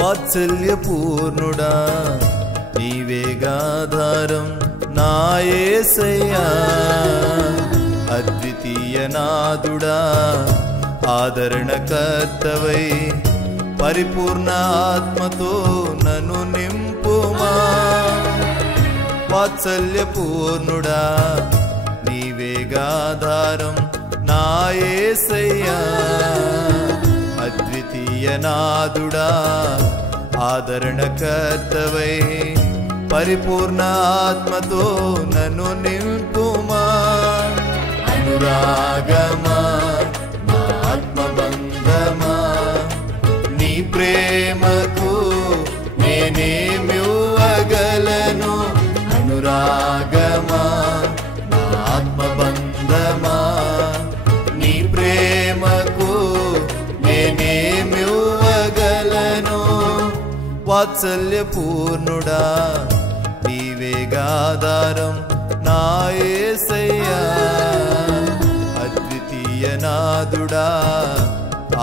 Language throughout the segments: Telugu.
వాత్సల్యపూర్ణుడా నీవేగాధారం నా యేసయ్యా అద్వితీయ నాదుడా ఆదరణకర్తవై పరిపూర్ణ ఆత్మతో నన్ను నింపుమా వాత్సల్యపూర్ణుడా నీవేగాధారం నా యేసయ్యా అద్వితీయ నాదుడా ఆదరణకర్తవై పరిపూర్ణ ఆత్మతో నన్ను నింపుమా అనురాగమా నా ఆత్మబంధమా నీ ప్రేమకు నేనేమివ్వగలను అనురాగమా నా ఆత్మబంధమా నీ ప్రేమకు నేనేమివ్వగలను వాత్సల్యపూర్ణుడా నీవేగాధారం నా యేసయ్యా అద్వితీయ నాదుడా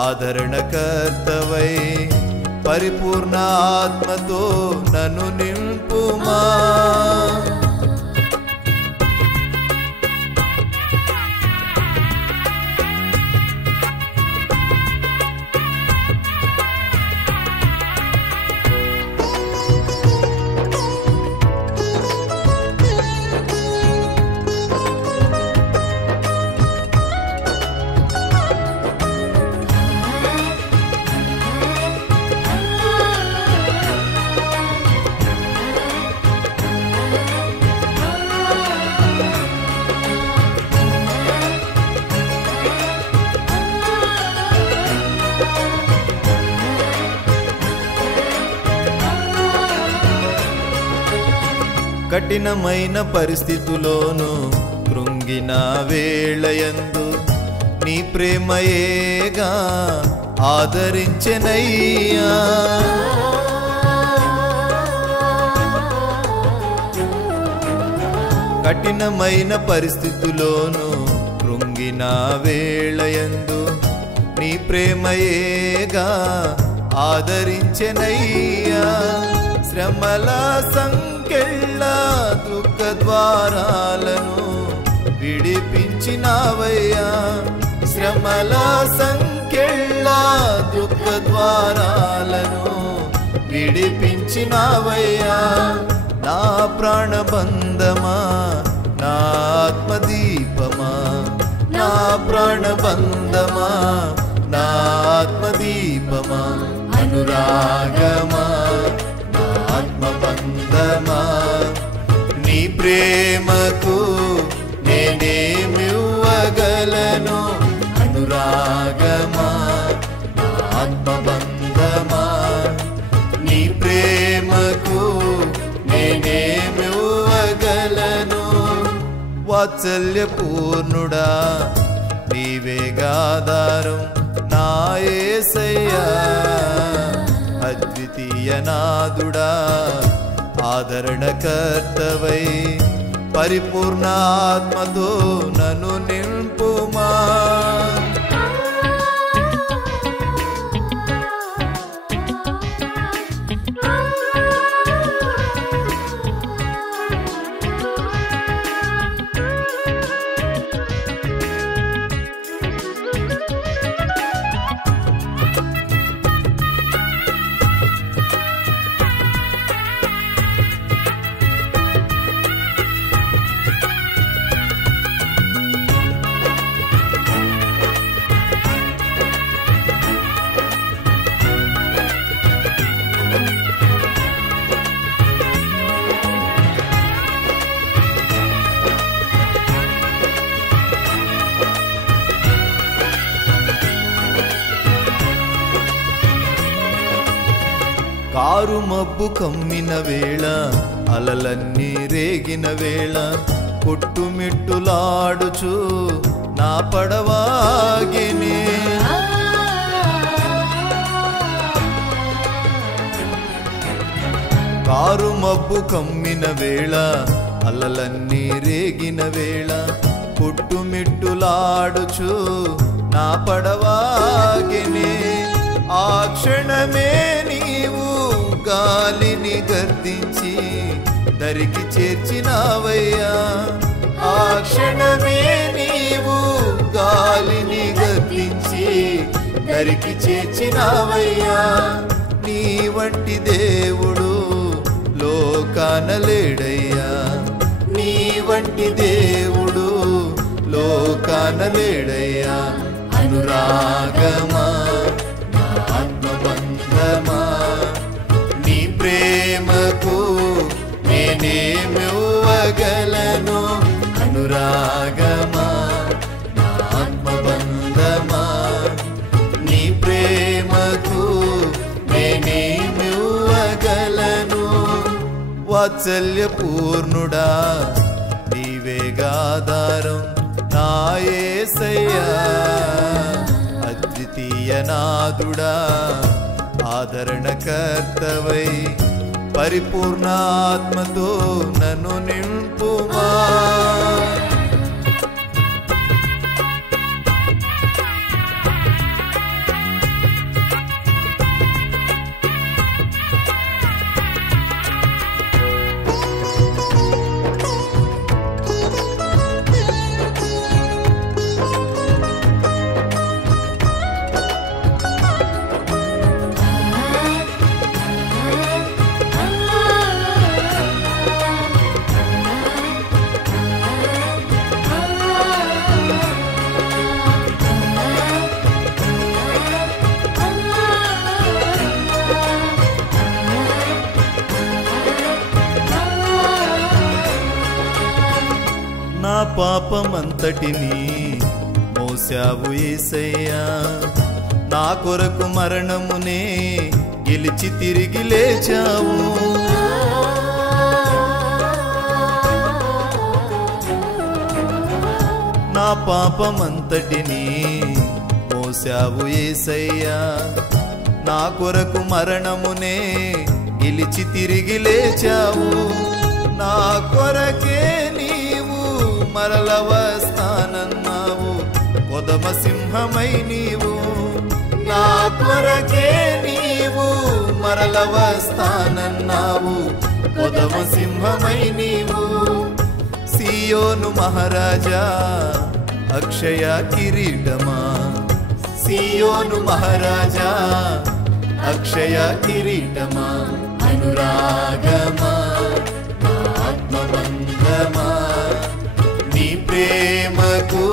ఆదరణకర్తవై పరిపూర్ణ ఆత్మతో నన్ను నింపుమా కఠినమైన పరిస్థితుల్లోనూ కృంగిన వేళయందు నీ ప్రేమయేగా ఆదరించెనయ్యా కఠినమైన పరిస్థితుల్లోనూ కృంగిన వేళయందు నీ ప్రేమయేగా ఆదరించెనయ్యా శ్రమల సంకెళ్ళ దుఃఖ ద్వారాలను విడిపించినావయ్యా శ్రమల సంకెళ్ళ దుఃఖ ద్వారాలను విడిపించినావయ్యా నా ప్రాణబంధమా నా ఆత్మదీపమా నా ప్రాణబంధమా నా ఆత్మదీపమా అనురాగమా నా ఆత్మబంధమా నీ ప్రేమకు నేనేమివ్వగలను అనురాగమా నా ఆత్మబంధమా నీ ప్రేమకు నేనేమివ్వగలను వాత్సల్యపూర్ణుడా నీవేగాధారం నా యేసయ్యా అద్వితీయ నాదుడా ఆదరణకర్తవై పరిపూర్ణ ఆత్మతో నన్ను నింపుమా కారు మబ్బు కమ్మిన వేళ అలలన్నీ రేగిన వేళ కొట్టుమిట్టులాడుచు నా పడవాగిని కారు మబ్బు కమ్మిన వేళ అలలన్నీ రేగిన వేళ కొట్టుమిట్టులాడుచు నా పడవాగిని ఆ క్షణమే నీవు గాలిని గర్దించి దరికి చేర్చినావయ్యా. ఆ క్షణమే నీవు గాలిని గర్దించి దరికి చేర్చినావయ్యా. నీ వంటి దేవుడు లోకాన లేడయ్యా. నీ వంటి దేవుడు లోకాన లేడయ్యా. అనురాగమా ఆత్మబంధమా నీ ప్రేమకు నేనేమివ్వగలను. అనురాగమా ఆత్మబంధమా నీ ప్రేమకు నేనేమివ్వగలను. వాత్సల్య పూర్ణుడా నీవేగాధారం నా యేసయ్యా. అద్వితీయ నాథుడా ఆదరణకర్తవై పరిపూర్ణ ఆత్మతో నన్ను నింపుమా. నా పాపమంతటిని మోసావు యేసయ్యా. నా కొరకు మరణమునే గెలిచి తిరిగి లేచావు. నా పాపమంతటిని మోసావు యేసయ్యా. నా కొరకు మరణమునే గెలిచి తిరిగి లేచావు. నా కొరకే నీవు మరల వస్తానన్నావు. కొదమ సింహమై నీవు నా కొరకే నీవు మరల వస్తానన్నావు. కొదమ సింహమై నీవు సియోను మహారాజా అక్షయ కిరీటమా. సియోను మహారాజా అక్షయ కిరీటమా. అనురాగమా ఆత్మబంధమా నీ ప్రేమకు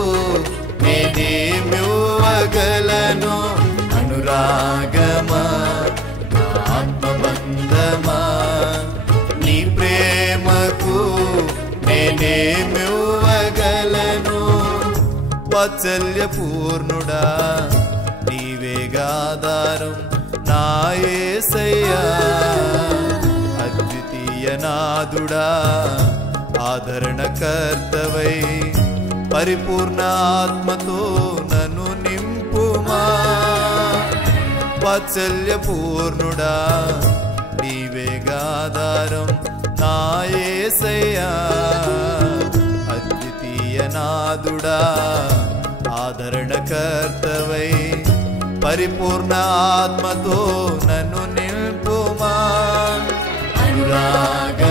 నేనేమివ్వగలను. అనురాగమా ఆత్మబంధమా నీ ప్రేమకు నేనేమివ్వగలను. వాత్సల్య పూర్ణుడా నీవేగాధారం నా యేసయ్యా. అద్వితీయ నాథుడా ఆదరణకర్తవై పరిపూర్ణ ఆత్మతో నన్ను నింపుమా. వాత్సల్య పూర్ణుడా నీవేగాధారం నా యేసయ్యా. అద్వితీయ నాథుడా ఆదరణకర్తవై పరిపూర్ణ ఆత్మతో నన్ను నింపుమా. అనురాగ